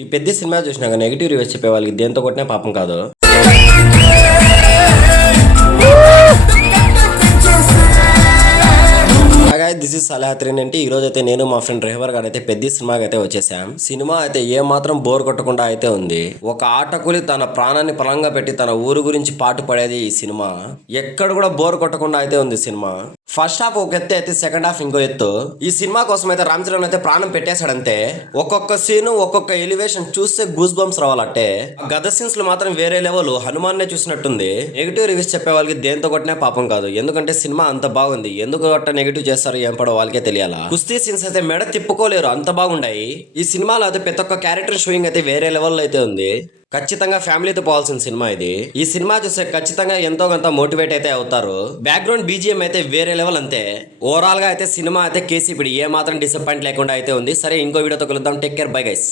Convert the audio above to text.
ఈ పెద్ద సినిమా చూసినాక నెగిటివ్ రివ్యూస్ చెప్పే వాళ్ళకి దేంతో కొట్టినా పాపం కాదు. దిస్ ఇస్ సలహాత్రిన్ అంటే ఈ రోజు అయితే నేను మా ఫ్రెండ్ రెహవర్ గారు అయితే పెద్ద సినిమాకి అయితే వచ్చేసాం. సినిమా అయితే ఏ మాత్రం బోర్ కొట్టకుండా అయితే ఉంది. ఒక ఆటకులి తన ప్రాణాన్ని పలంగా పెట్టి తన ఊరు గురించి పాటు పడేది ఈ సినిమా. ఎక్కడ కూడా బోర్ కొట్టకుండా అయితే ఉంది సినిమా. ఫస్ట్ హాఫ్ ఒక ఎత్తు అయితే సెకండ్ హాఫ్ ఇంకో ఎత్తు. ఈ సినిమా కోసం అయితే రామ్ చరణ్ అయితే ప్రాణం పెట్టేశాడంతే. ఒక్కొక్క సీను ఒక్కొక్క ఎలివేషన్ చూస్తే గూస్ బంప్స్ రావాలంటే గద సీన్స్ లో మాత్రం వేరే లెవెల్ హనుమాన్నే చూసినట్టుంది. నెగిటివ్ రివ్యూస్ చెప్పే వాళ్ళకి దేంతో కొట్టినా పాపం కాదు. ఎందుకంటే సినిమా అంత బాగుంది. ఎందుకు అట్ట నెగిటివ్ చేస్తారు ఏం పడో వాళ్ళకే తెలియాలా. కుస్తీ సీన్స్ అయితే మెడ తిప్పుకోలేరు, అంత బాగుండాయి. ఈ సినిమాలో అయితే ప్రతి ఒక్క క్యారెక్టర్ షోయింగ్ అయితే వేరే లెవెల్లో అయితే ఉంది. ఖచ్చితంగా ఫ్యామిలీతో పోవాల్సిన సినిమా ఇది. ఈ సినిమా చూస్తే ఖచ్చితంగా ఎంతో కొంత మోటివేట్ అయితే అవుతారు. బ్యాక్గ్రౌండ్ బీజిఎం అయితే వేరే లెవెల్ అంతే. ఓవరాల్ గా అయితే సినిమా అయితే కేసీ ఇప్పుడు ఏ మాత్రం డిసప్పాయింట్ లేకుండా అయితే ఉంది. సరే ఇంకో వీడియోతో కలుద్దాం. Take care, bye guys.